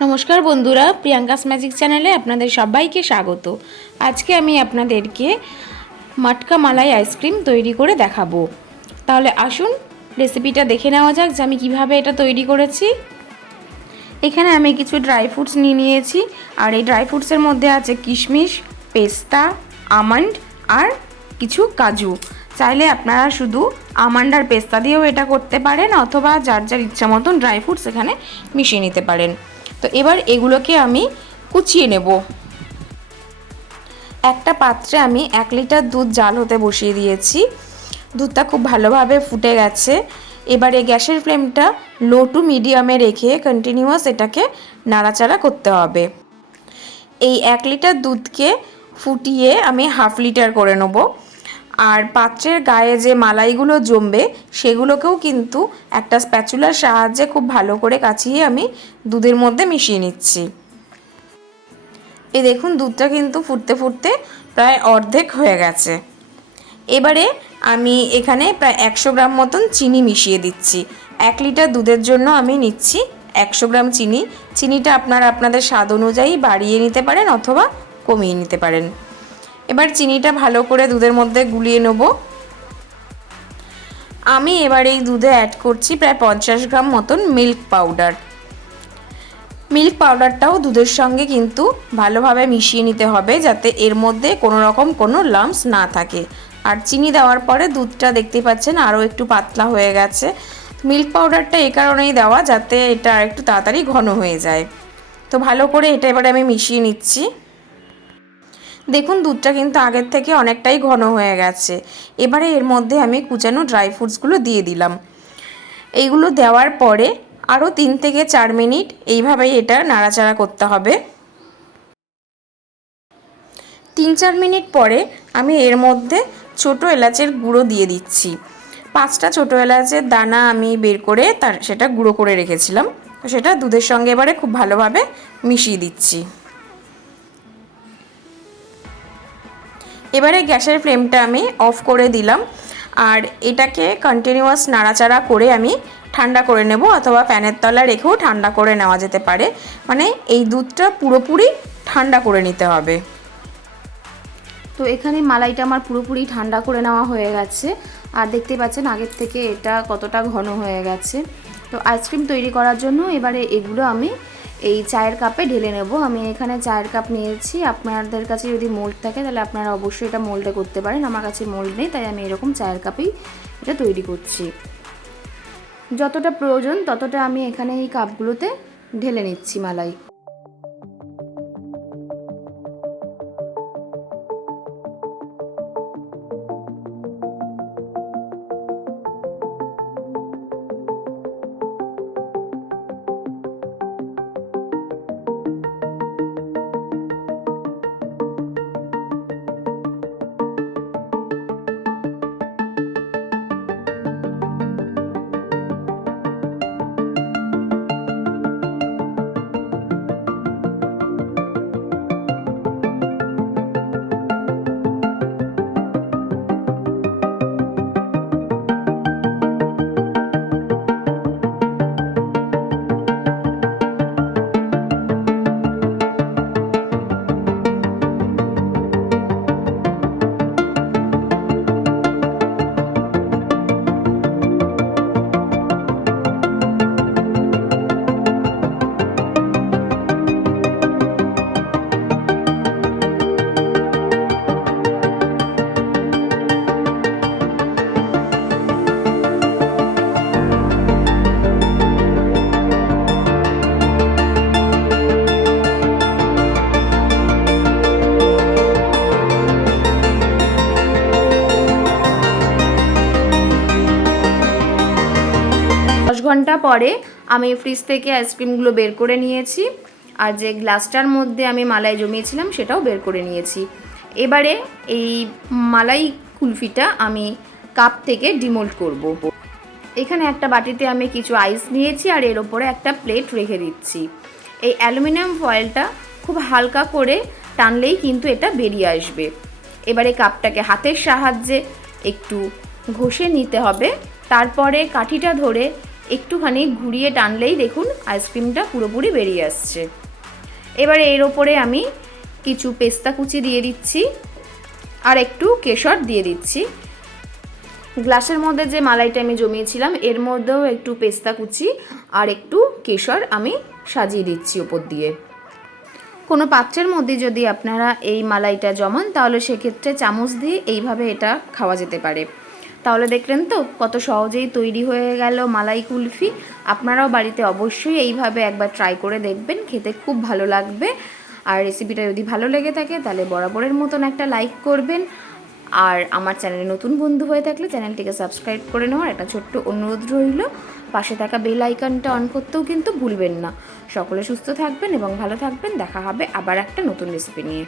नमस्कार बंधुरा प्रियंकास मैजिक चैनले आपनादेर सबाइके स्वागत। आज के आमी आपनादेरके मटका मलाई आइसक्रीम तैरी करे देखाबो। ताहले आसुन रेसिपिटा देखे नेওয়া যাক যে আমি কিভাবে এটা তৈরি করেছি। এখানে আমি কিছু ড্রাই ফ্রুটস নিয়ে নিয়েছি আর এই ড্রাই ফ্রুটসের মধ্যে আছে কিশমিশ, পেস্তা, আমন্ড আর কিছু কাজু। চাইলে আপনারা শুধু আমন্ড আর পেস্তা দিয়েও এটা করতে পারেন অথবা যার যার ইচ্ছা মতন ড্রাই ফ্রুটস এখানে মিশিয়ে নিতে পারেন। তো এবার এগুলোকে আমি কুচিয়ে নেব। একটা পাত্রে আমি 1 লিটার দুধ জাল হতে বসিয়ে দিয়েছি। দুধটা খুব ভালোভাবে ফুটে গেছে। এবারে গ্যাসের ফ্লেমটা লো টু মিডিয়ামে রেখে কন্টিনিউয়াস এটাকে নাড়াচাড়া করতে হবে। এই 1 লিটার দুধকে ফুটিয়ে আমি হাফ লিটার করে নেব। আর পাত্রের গায়ে যে মালাইগুলো জমবে সেগুলোকেও কিন্তু একটা স্প্যাচুলার সাহায্যে খুব ভালো করে কাচিয়ে আমি দুধের মধ্যে মিশিয়ে নিচ্ছি। এই দেখুন দুধটা কিন্তু ফুটতে ফুটতে প্রায় অর্ধেক হয়ে গেছে। এবারে আমি এখানে প্রায় 100 গ্রাম মতন চিনি মিশিয়ে দিচ্ছি। 1 লিটার দুধের জন্য আমি নিচ্ছি 100 গ্রাম চিনি। চিনিটা আপনারা আপনাদের স্বাদ অনুযায়ী বাড়িয়ে নিতে পারেন অথবা কমিয়ে নিতে পারেন। এবার চিনিটা ভালো করে দুধের মধ্যে গুলিয়ে নেব। আমি এবার এই দুধে অ্যাড করছি প্রায় 50 গ্রাম মতন মিল্ক পাউডার। মিল্ক পাউডারটাও দুধের সঙ্গে কিন্তু ভালোভাবে মিশিয়ে নিতে হবে যাতে এর মধ্যে কোনো রকম কোনো লাম্পস না থাকে। আর চিনি দেওয়ার পরে দুধটা দেখতে পাচ্ছেন আরও একটু পাতলা হয়ে গেছে। মিল্ক পাউডারটা এই কারণেই দেওয়া যাতে এটা আর একটু তাড়াতাড়ি ঘন হয়ে যায়। তো ভালো করে এটা এবারে আমি মিশিয়ে নিচ্ছি। দেখুন দুধটা কিন্তু আগের থেকে অনেকটাই ঘন হয়ে গেছে। এবারে এর মধ্যে আমি কুচানো ড্রাই ফ্রুটসগুলো দিয়ে দিলাম। এইগুলো দেওয়ার পরে আরও 3 থেকে 4 মিনিট এইভাবেই এটা নাড়াচাড়া করতে হবে। 3-4 মিনিট পরে আমি এর মধ্যে ছোটো এলাচের গুঁড়ো দিয়ে দিচ্ছি। 5টা ছোটো এলাচের দানা আমি বের করে সেটা গুঁড়ো করে রেখেছিলাম। তো সেটা দুধের সঙ্গে এবারে খুব ভালোভাবে মিশিয়ে দিচ্ছি। এবারে গ্যাসের ফ্লেমটা আমি অফ করে দিলাম আর এটাকে কন্টিনিউয়াস নাড়াচাড়া করে আমি ঠান্ডা করে নেব অথবা ফ্যানের তলায় রেখেও ঠান্ডা করে নেওয়া যেতে পারে। মানে এই দুধটা পুরোপুরি ঠান্ডা করে নিতে হবে। তো এখানে মালাইটা আমার পুরোপুরি ঠান্ডা করে নেওয়া হয়ে গেছে আর দেখতে পাচ্ছেন আগের থেকে এটা কতটা ঘন হয়ে গেছে। তো আইসক্রিম তৈরি করার জন্য এবারে এগুলো আমি এই চায়ের কাপে ঢেলে নেব। আমি এখানে চায়ের কাপ নিয়েছি। আপনাদের কাছে যদি মোল্ড থাকে তাহলে আপনারা অবশ্যই এটা মোল্ডে করতে পারেন। আমার কাছে মোল্ড নেই তাই আমি এরকম চায়ের কাপেই এটা তৈরি করছি। যতটা প্রয়োজন ততটা আমি এখানে এই কাপগুলোতে ঢেলে নিচ্ছি মালাই। ঘন্টা পরে আমি ফ্রিজ থেকে আইসক্রিমগুলো বের করে নিয়েছি আর যে গ্লাসটার মধ্যে আমি মালাই জমিয়েছিলাম সেটাও বের করে নিয়েছি। এবারে এই মালাই কুলফিটা আমি কাপ থেকে ডিমোল্ড করব। এখানে একটা বাটিতে আমি কিছু আইস নিয়েছি আর এর ওপরে একটা প্লেট রেখে দিচ্ছি। এই অ্যালুমিনিয়াম ফয়েলটা খুব হালকা করে টানলেই কিন্তু এটা বেরিয়ে আসবে। এবারে কাপটাকে হাতের সাহায্যে একটু ঘষে নিতে হবে। তারপরে কাঠিটা ধরে একটুখানি ঘুরিয়ে টানলেই দেখুন আইসক্রিমটা পুরোপুরি বেরিয়ে আসছে। এবারে এর ওপরে আমি কিছু পেস্তা কুচি দিয়ে দিচ্ছি আর একটু কেশর দিয়ে দিচ্ছি। গ্লাসের মধ্যে যে মালাইটা আমি জমিয়েছিলাম এর মধ্যেও একটু পেস্তা কুচি আর একটু কেশর আমি সাজিয়ে দিচ্ছি ওপর দিয়ে। কোনো পাত্রের মধ্যে যদি আপনারা এই মালাইটা জমান তাহলে সেক্ষেত্রে চামচ দিয়ে এইভাবে এটা খাওয়া যেতে পারে। তাহলে দেখলেন তো কত সহজেই তৈরি হয়ে গেল মালাই কুলফি। আপনারাও বাড়িতে অবশ্যই এইভাবে একবার ট্রাই করে দেখবেন, খেতে খুব ভালো লাগবে। আর রেসিপিটা যদি ভালো লেগে থাকে তাহলে বরাবরের মতন একটা লাইক করবেন। আর আমার চ্যানেলে নতুন বন্ধু হয়ে থাকলে চ্যানেলটিকে সাবস্ক্রাইব করে নেওয়ার একটা ছোট্ট অনুরোধ রইল। পাশে থাকা বেল আইকনটা অন করতেও কিন্তু ভুলবেন না। সকলে সুস্থ থাকবেন এবং ভালো থাকবেন। দেখা হবে আবার একটা নতুন রেসিপি নিয়ে।